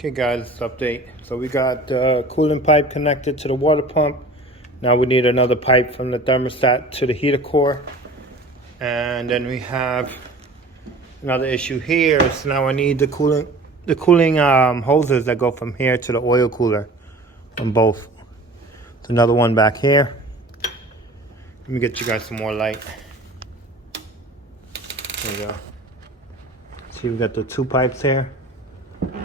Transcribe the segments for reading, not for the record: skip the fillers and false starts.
Okay guys, update. So we got the coolant pipe connected to the water pump. Now we need another pipe from the thermostat to the heater core. And then we have another issue here. So now I need the cooling hoses that go from here to the oil cooler on both. There's another one back here. Let me get you guys some more light. There you go. See, we got the two pipes here.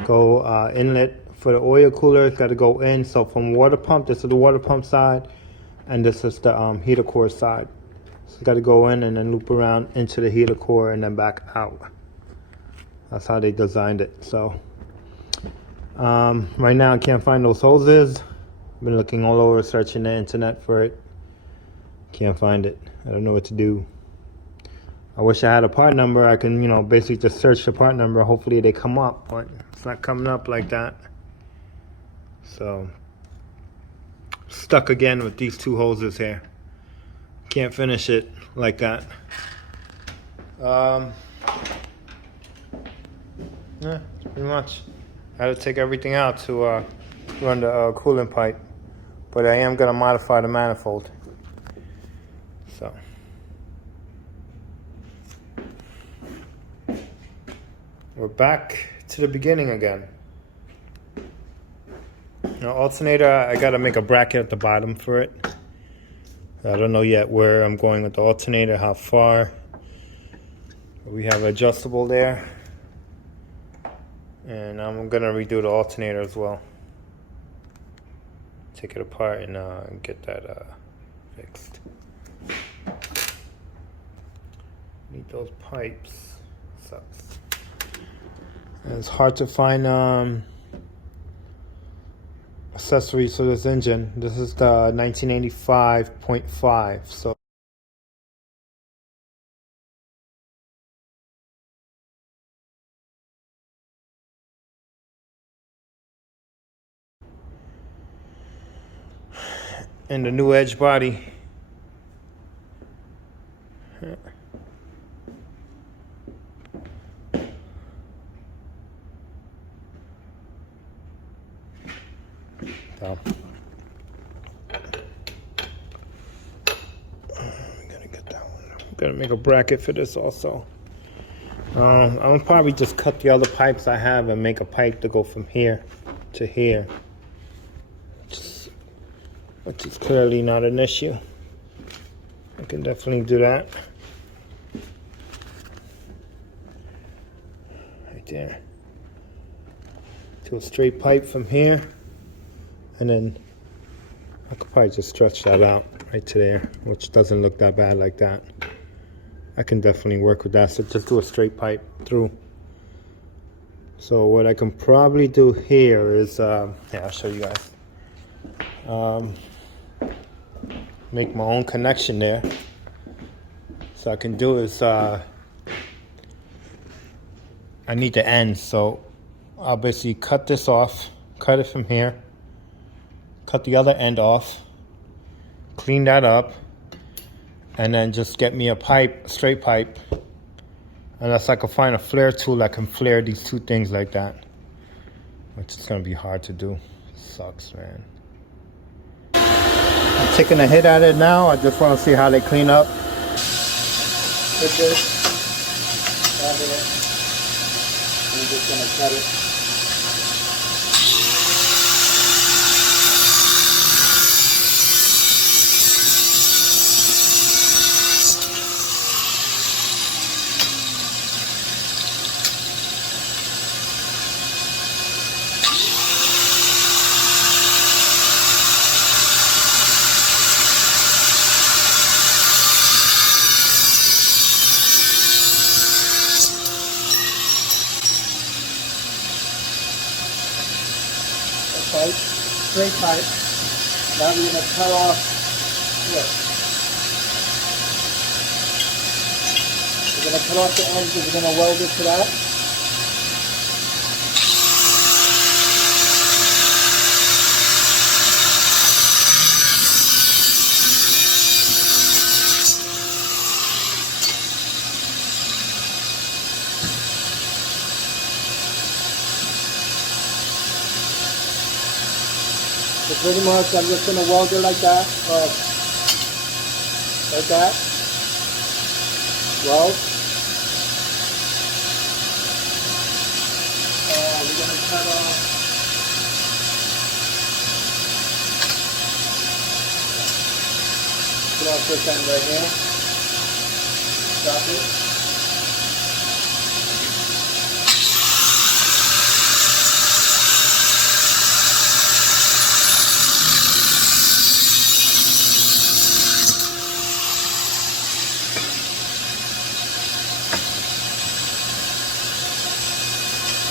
Go inlet for the oil cooler. It's got to go in. So from water pump, this is the water pump side, and this is the heater core side. So it's got to go in and then loop around into the heater core and then back out. That's how they designed it. So right now I can't find those hoses. I've been looking all over, searching the internet for it. Can't find it. I don't know what to do. I wish I had a part number. I can, basically just search the part number. Hopefully they come up, but it's not coming up like that. So, stuck again with these two hoses here. Can't finish it like that. Yeah, pretty much. I had to take everything out to run the coolant pipe, but I am gonna modify the manifold. So. We're back to the beginning again. Now, alternator, I gotta make a bracket at the bottom for it. I don't know yet where I'm going with the alternator, how far. We have adjustable there. And I'm gonna redo the alternator as well. Take it apart and get that fixed. Need those pipes. Sucks. It's hard to find accessories for this engine. This is the 1985.5. So and the new edge body. So, I'm gonna get that one. I'm gonna make a bracket for this also. I'll probably just cut the other pipes I have and make a pipe to go from here to here, which is clearly not an issue. I can definitely do that. Right there. To a straight pipe from here. And then I could probably just stretch that out right to there, which doesn't look that bad like that. I can definitely work with that. So just do a straight pipe through. So what I can probably do here is, yeah, I'll show you guys. Make my own connection there. So I can do is, I need the ends. So I'll basically cut this off, cut it from here. Cut the other end off, clean that up, and then just get me a pipe, a straight pipe, unless I can find a flare tool that can flare these two things like that, which is gonna be hard to do. Sucks, man. I'm taking a hit at it now. I just want to see how they clean up. Hit this, grab it, and I'm just gonna cut it. Pipe, straight pipe. Now we're going to cut off here. We're going to cut off the ends and we're going to weld it to that. So pretty much I'm just going to weld it like that. Like that. Weld. We're going to cut off. Put off this end right here. Stop it.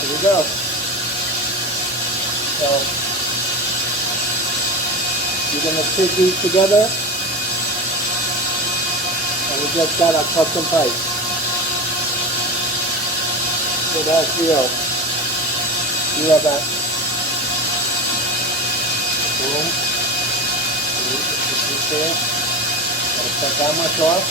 Here we go. So you're going to put these together, and we just got our custom pipe. So that's SVO. You have that. Boom. Put this there. Gotta cut that much off.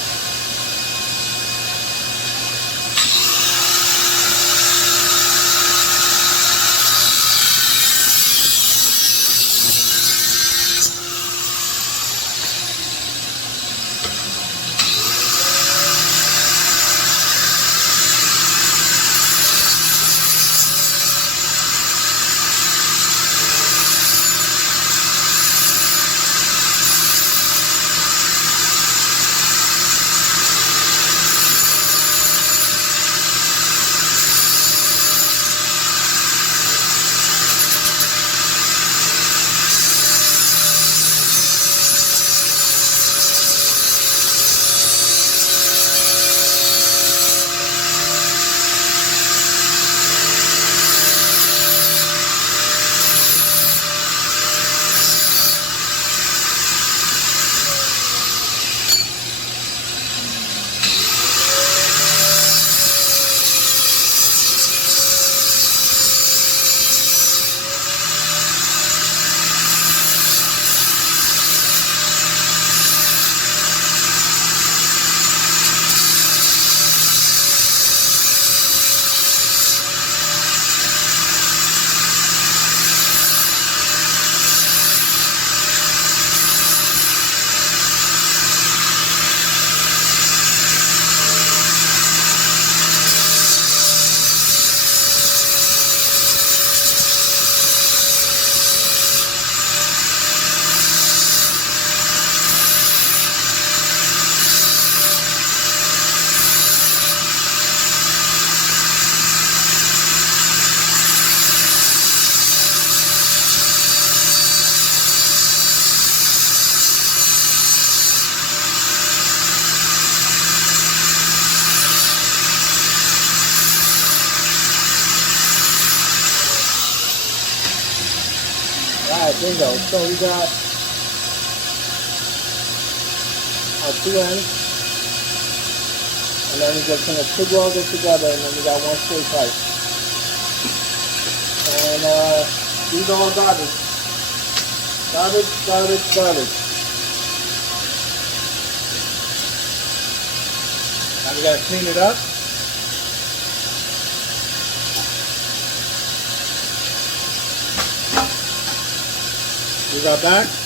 Alright, bingo. So we got our two ends, and then we're just going to TIG weld it together, and then we got one straight pipe. And these are all garbage. Garbage, garbage, garbage. Now we got to clean it up. We got that.